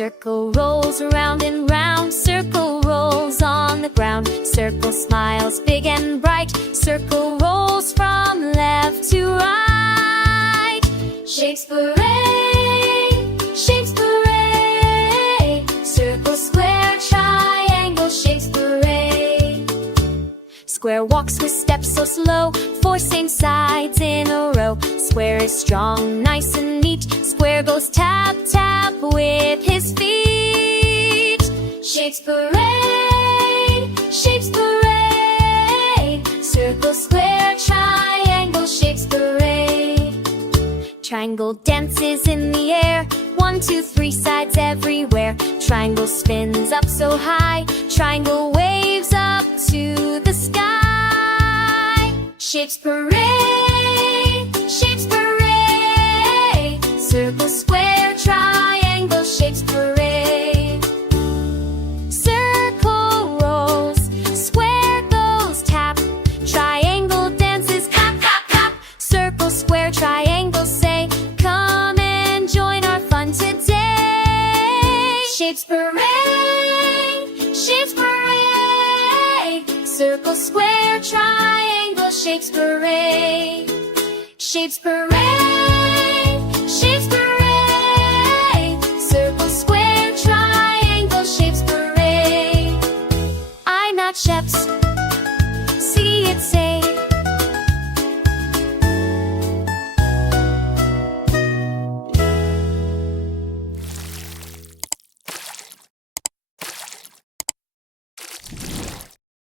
Circle rolls round and round, circle rolls on the ground. Circle smiles big and bright, circle rolls from left to right. Shapes parade, shapes parade. Circle, square, triangle, shapes parade. Square walks with steps so slow, 4 same sides in a row. Square is strong, nice and neat. Square goes tap, tap with his feet. Shapes parade, shapes parade. Circle, square, triangle, shapes parade. Triangle dances in the air, 1, 2, 3 sides everywhere. Triangle spins up so high, triangle waves up to the sky. Shapes parade, shapes parade. Circle, square, triangle, shapes parade. Circle rolls, square goes tap. Triangle dances clap, clap, clap. Circle, square, triangle say, come and join our fun today. Shapes parade, shapes parade. Circle, square, triangle, shapes parade. Shapes parade, shapes parade. Circle, square, triangle, shapes parade. I not shapes, see it say.